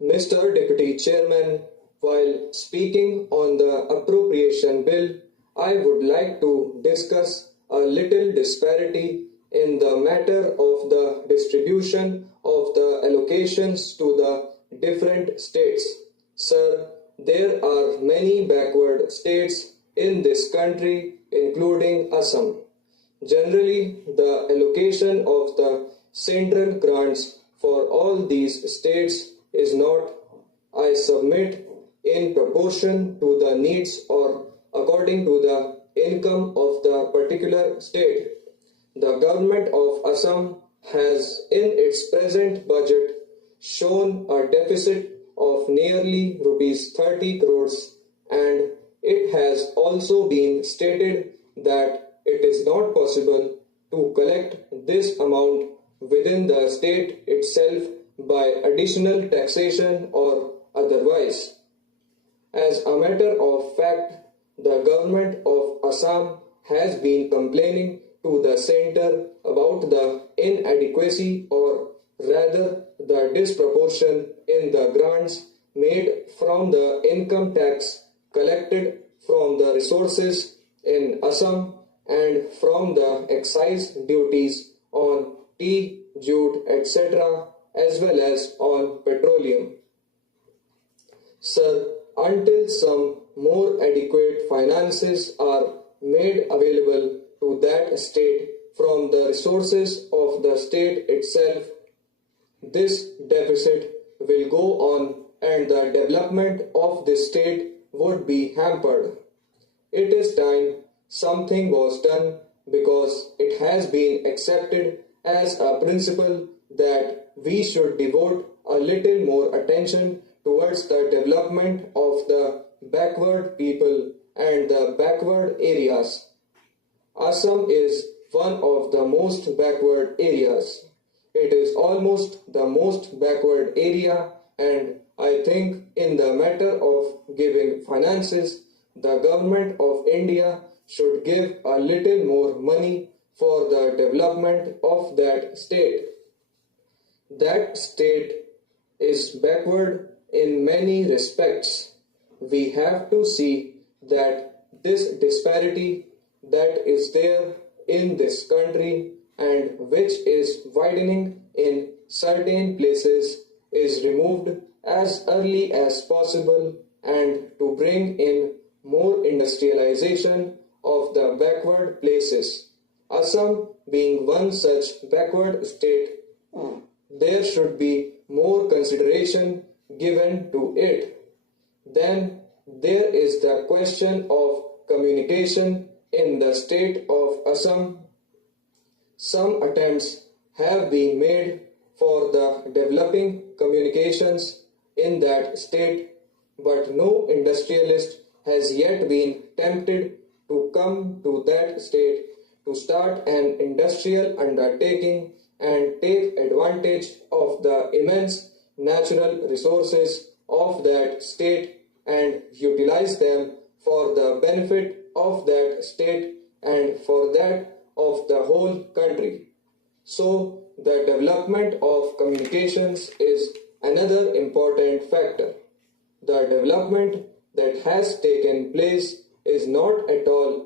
Mr. Deputy Chairman, while speaking on the appropriation bill, I would like to discuss a little disparity in the matter of the distribution of the allocations to the different states. Sir, there are many backward states in this country, including Assam. Generally, the allocation of the central grants for all these states is not, I submit, in proportion to the needs or according to the income of the particular state. The government of Assam has in its present budget shown a deficit of nearly rupees 30 crores, and it has also been stated that it is not possible to collect this amount within the state itself by additional taxation or otherwise. As a matter of fact, the government of Assam has been complaining to the center about the inadequacy or rather the disproportion in the grants made from the income tax collected from the resources in Assam and from the excise duties on tea, jute, etc., as well as on petroleum. Sir, until some more adequate finances are made available to that state from the resources of the state itself, this deficit will go on and the development of this state would be hampered. It is time something was done because it has been accepted as a principle that we should devote a little more attention towards the development of the backward people and the backward areas. Assam is one of the most backward areas. It is almost the most backward area, and I think in the matter of giving finances, the government of India should give a little more money for the development of that state. That state is backward in many respects. We have to see that this disparity that is there in this country and which is widening in certain places is removed as early as possible, and to bring in more industrialization of the backward places. Assam being one such backward state, there should be more consideration given to it. Then there is the question of communication in the state of Assam. Some attempts have been made for the developing communications in that state, but no industrialist has yet been tempted to come to that state to start an industrial undertaking and take advantage of the immense natural resources of that state and utilize them for the benefit of that state and for that of the whole country. So, the development of communications is another important factor. The development that has taken place is not at all